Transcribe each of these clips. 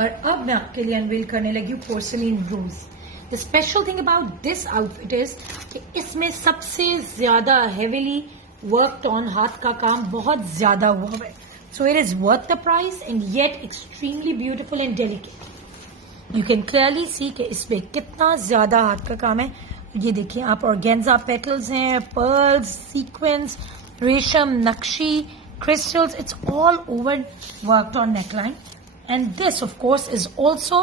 और अब मैं आपके लिए अनवील करने लगी हूँ porcelain rose. The special thing about this outfit is कि इसमें सबसे ज्यादा हेवीली वर्कड ऑन, हाथ का काम बहुत ज्यादा हुआ है। So it is worth the price and yet extremely beautiful and delicate. You can clearly see कि इसमें कितना ज्यादा हाथ का काम है। ये देखिए आप, ऑर्गेन्जा पेटल्स हैं, पर्ल्स, सीक्वेंस, रेशम, नक्शी, crystals, it's all over worked on neckline. And this of course is also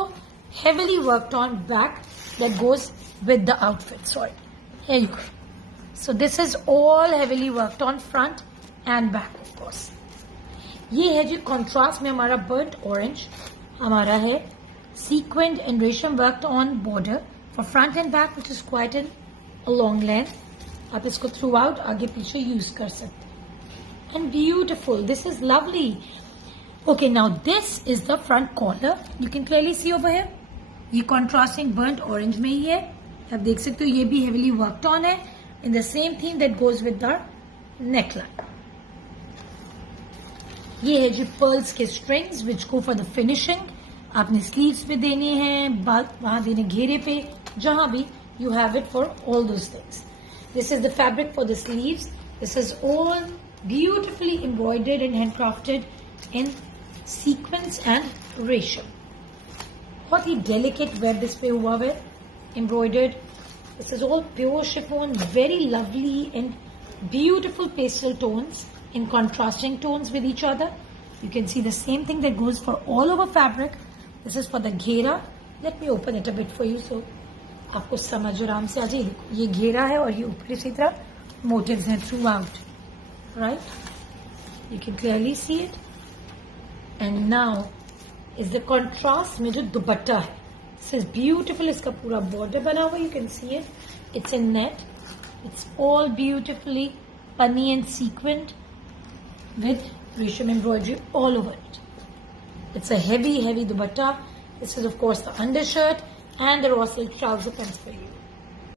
heavily worked on back that goes with the outfit. Sorry, here you go. So this is all heavily worked on front and back of course. ये है जो contrast में हमारा burnt orange, हमारा है sequined and रेशम worked on border for front and back, which is quite a long length. आप इसको throughout आगे पीछे use कर सकते हैं. And beautiful, this is lovely. Okay, now this is the front collar. You can clearly see over here. ये contrasting burnt orange में ही है. आप देख सकते हो ये भी heavily worked on है. In the same theme that goes with the neckline. ये है जो pearls के strings which go for the finishing. आपने sleeves पे देने हैं, वहाँ देने घेरे पे, जहाँ भी you have it for all those things. This is the fabric for the sleeves. This is all beautifully embroidered and handcrafted in sequins and रेशम. बहुत ही delicate web इस पे हुआ है, embroidered. This is all pure chiffon, very lovely and beautiful pastel tones in contrasting tones with each other. You can see the same thing that goes for all over fabric. This is for the घेरा. Let me open it a bit for you so आपको समझ आराम से आ जाए. ये घेरा है और ये ऊपर इसी तरह motifs हैं throughout. Right? You can clearly see it. And now is the contrast में जो दुपट्टा है. This is beautiful. इसका पूरा border बना हुआ. You can see it. It's in net. It's all beautifully punny and sequined with resham embroidery all over it. It's a heavy, heavy dupatta. This is of course the undershirt and the raw silk trouser pants for you.